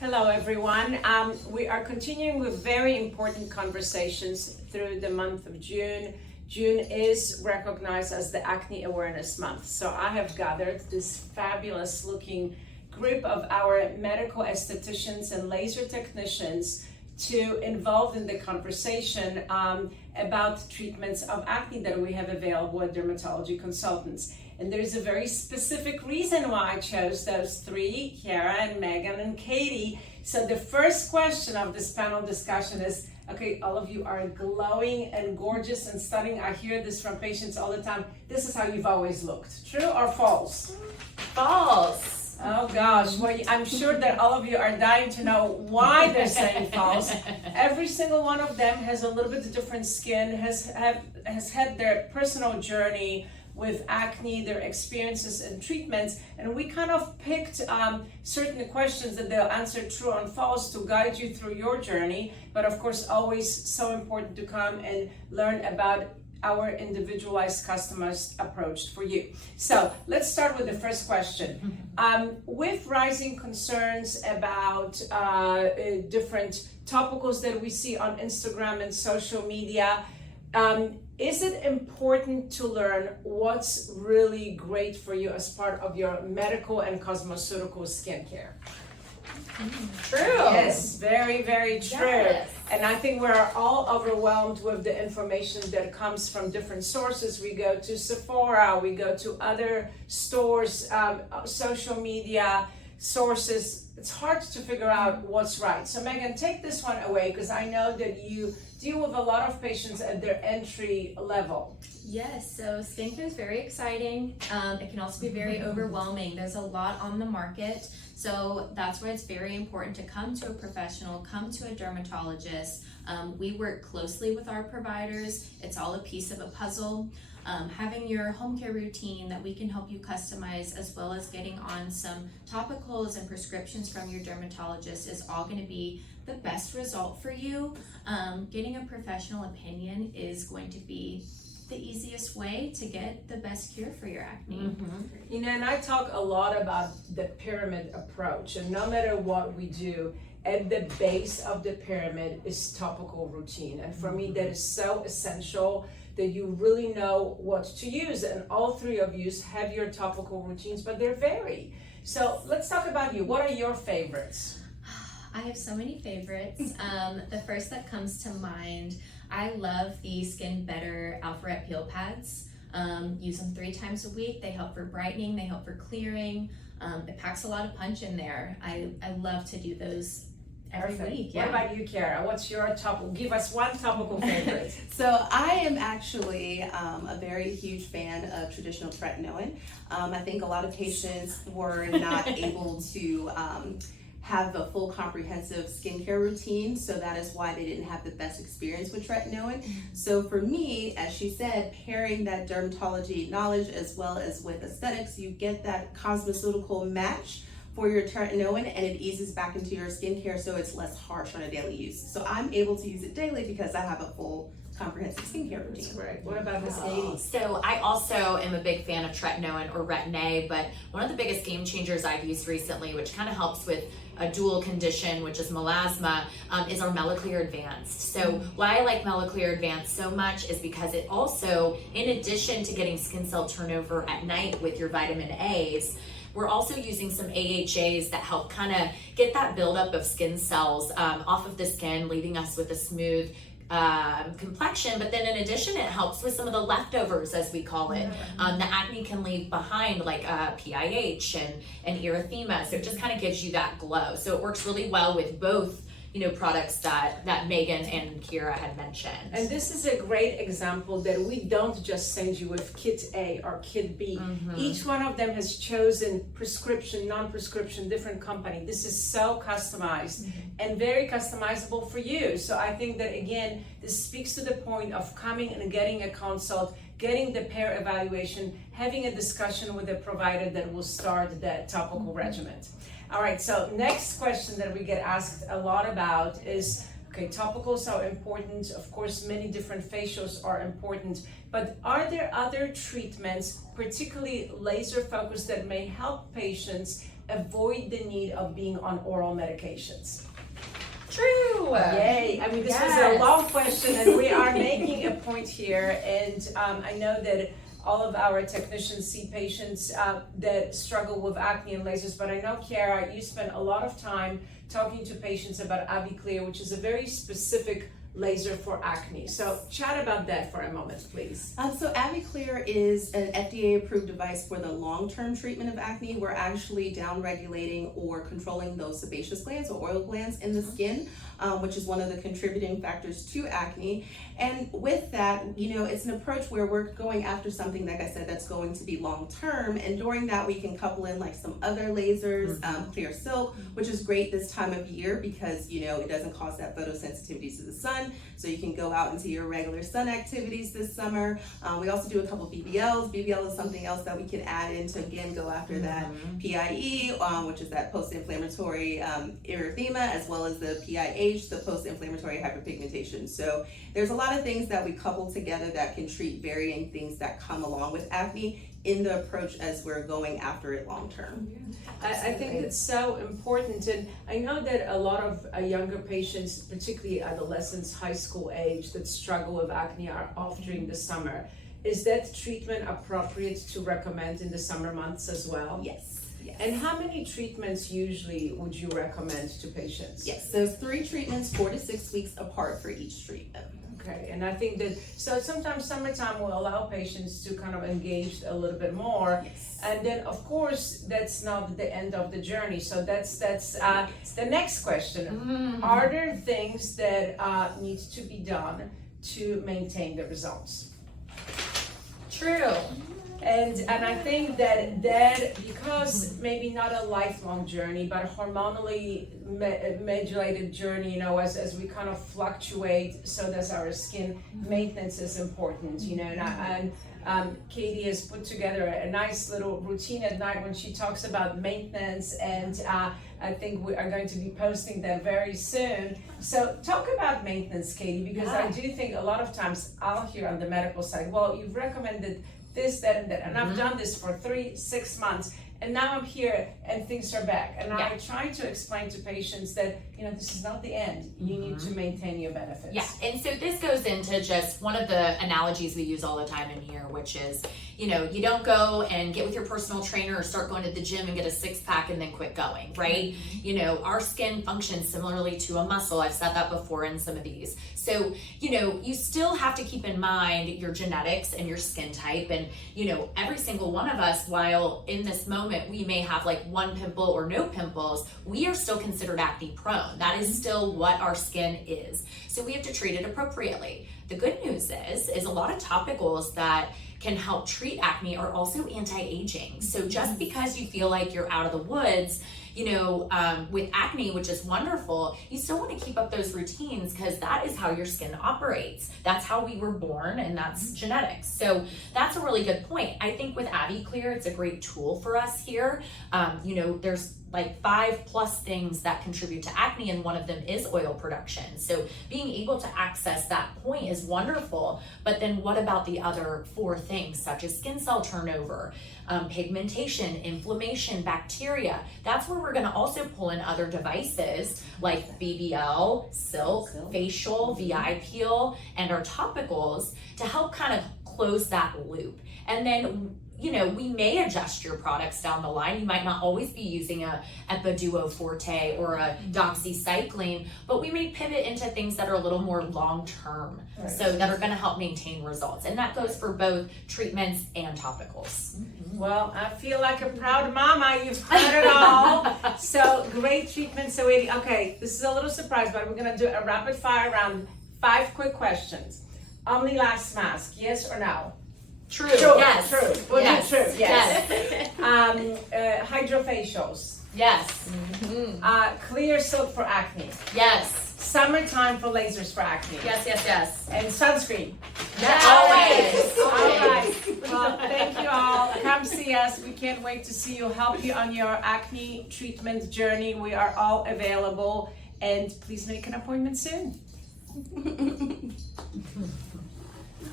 Hello everyone. We are continuing with very important conversations through the month of June. June is recognized as the Acne Awareness Month. So I have gathered this fabulous looking group of our medical estheticians and laser technicians to involve in the conversation about treatments of acne that we have available at Dermatology Consultants. And there's a very specific reason why I chose those three, Kiera and Megan and Cady. So the first question of this panel discussion is, okay, all of you are glowing and gorgeous and stunning. I hear this from patients all the time. This is how you've always looked. True or false? False. Oh gosh, well, I'm sure that all of you are dying to know why they're saying false. Every single one of them has a little bit different skin, has had their personal journey with acne, their experiences and treatments, and we kind of picked certain questions that they'll answer true and false to guide you through your journey, but of course always so important to come and learn about our individualized, customized approach for you. So let's start with the first question. With rising concerns about different topicals that we see on Instagram and social media, is it important to learn what's really great for you as part of your medical and cosmeceutical skincare? True. Yes, very, very true. Yes. And I think we're all overwhelmed with the information that comes from different sources. We go to Sephora, we go to other stores, social media sources. It's hard to figure out what's right. So Megan, take this one away, because I know that you deal with a lot of patients at their entry level. Yes, so skincare is very exciting. It can also be very overwhelming. There's a lot on the market. So that's why it's very important to come to a professional, come to a dermatologist. We work closely with our providers. It's all a piece of a puzzle. Having your home care routine that we can help you customize, as well as getting on some topicals and prescriptions from your dermatologist, is all going to be the best result for you. Getting a professional opinion is going to be the easiest way to get the best cure for your acne. You know, and I talk a lot about the pyramid approach, and no matter what we do, at the base of the pyramid is topical routine. And for me, that is so essential that you really know what to use. And all three of you have your topical routines, but they're varied. So let's talk about you. What are your favorites? I have so many favorites. The first that comes to mind, I love the Skin Better Alpha Rep Peel Pads. Use them 3 times a week. They help for brightening, they help for clearing. It packs a lot of punch in there. I love to do those every week. Yeah. What about you, Kiera? What's your topical? Give us one topical favorite. So I am actually a very huge fan of traditional tretinoin. I think a lot of patients were not able to have a full comprehensive skincare routine, so that is why they didn't have the best experience with tretinoin. So for me, as she said, pairing that dermatology knowledge as well as with aesthetics, you get that cosmeceutical match for your tretinoin, and it eases back into your skincare so it's less harsh on a daily use. So I'm able to use it daily because I have a full comprehensive skincare routine. That's great. What about Miss Cady? So I also am a big fan of tretinoin or Retin-A, but one of the biggest game changers I've used recently, which kind of helps with a dual condition, which is melasma, is our Melaclear Advanced. So why I like Melaclear Advanced so much is because it also, in addition to getting skin cell turnover at night with your vitamin A's, we're also using some AHAs that help kind of get that buildup of skin cells off of the skin, leaving us with a smooth complexion. But then in addition, it helps with some of the leftovers, as we call it. The acne can leave behind, like PIH and erythema. So it just kind of gives you that glow. So it works really well with both, you know, products that Megan and Kiera had mentioned. And this is a great example that we don't just send you with kit A or kit B. Each one of them has chosen prescription, non-prescription, different company. This is so customized and very customizable for you. So I think that, again, this speaks to the point of coming and getting a consult, getting the pair evaluation, having a discussion with the provider that will start that topical regimen. All right, so next question that we get asked a lot about is, okay, topicals are important. Of course, many different facials are important, but are there other treatments, particularly laser focused, that may help patients avoid the need of being on oral medications? True. Yay! I mean, this was a long question, and we are making a point here. And I know that all of our technicians see patients that struggle with acne and lasers, but I know, Kiera, you spend a lot of time talking to patients about AviClear, which is a very specific laser for acne. So chat about that for a moment, please. So AviClear is an FDA-approved device for the long-term treatment of acne. We're actually down-regulating or controlling those sebaceous glands or oil glands in the skin, which is one of the contributing factors to acne. And with that, it's an approach where we're going after something, like I said, that's going to be long-term. And during that, we can couple in like some other lasers, Clear Silk, which is great this time of year because, it doesn't cause that photosensitivity to the sun. So you can go out into your regular sun activities this summer. We also do a couple BBLs. BBL is something else that we can add in to, again, go after that PIE, which is that post-inflammatory erythema, as well as the PIH, the post-inflammatory hyperpigmentation. So there's a lot of things that we couple together that can treat varying things that come along with acne in the approach as we're going after it long term. I think it's so important, and I know that a lot of younger patients, particularly adolescents, high school age, that struggle with acne are off during the summer. Is that treatment appropriate to recommend in the summer months as well? Yes. Yes. And how many treatments usually would you recommend to patients? Yes, so 3 treatments, 4 to 6 weeks apart for each treatment. Okay, and I think that, so sometimes summertime will allow patients to kind of engage a little bit more. Yes. And then, of course, that's not the end of the journey. So that's the next question. Are there things that need to be done to maintain the results? True. And I think that because maybe not a lifelong journey, but hormonally modulated journey, as we kind of fluctuate, so does our skin. Maintenance is important, and Cady has put together a nice little routine at night when she talks about maintenance, and I think we are going to be posting that very soon. So talk about maintenance, Cady, because I do think a lot of times I'll hear on the medical side, well, you've recommended this, that, and that, and I've done this for 3-6 months, and now I'm here and things are back. And I try to explain to patients that, this is not the end. You need to maintain your benefits. Yeah, and so this goes into just one of the analogies we use all the time in here, which is, you don't go and get with your personal trainer or start going to the gym and get a 6-pack and then quit going, right? Our skin functions similarly to a muscle. I've said that before in some of these. So, you still have to keep in mind your genetics and your skin type. And, every single one of us, while in this moment we may have like 1 pimple or no pimples, we are still considered acne prone. That is still what our skin is. So we have to treat it appropriately. The good news is a lot of topicals that can help treat acne are also anti-aging. So just because you feel like you're out of the woods, with acne, which is wonderful, you still want to keep up those routines because that is how your skin operates. That's how we were born, and that's genetics. So that's a really good point. I think with AviClear, it's a great tool for us here. There's like 5+ things that contribute to acne, and one of them is oil production. So being able to access that point is wonderful, but then what about the other 4 things, such as skin cell turnover, pigmentation, inflammation, bacteria? That's where we're gonna also pull in other devices like BBL, Silk, facial, VI Peel, and our topicals to help kind of close that loop. And then we may adjust your products down the line. You might not always be using a Epiduo Forte or a doxycycline, but we may pivot into things that are a little more long-term, so that are gonna help maintain results. And that goes for both treatments and topicals. Well, I feel like a proud mama. You've heard it all. So great treatment. So okay, this is a little surprise, but we're gonna do a rapid fire round. 5 quick questions. Only last mask, yes or no? True. Yes. True. We'll Yes. do true. Yes. Hydrofacials. Yes. Clear Silk for acne. Yes. Summertime for lasers for acne. Yes. And sunscreen. Yes. Always. All right. Well, thank you all. Come see us. We can't wait to see you, help you on your acne treatment journey. We are all available, and please make an appointment soon.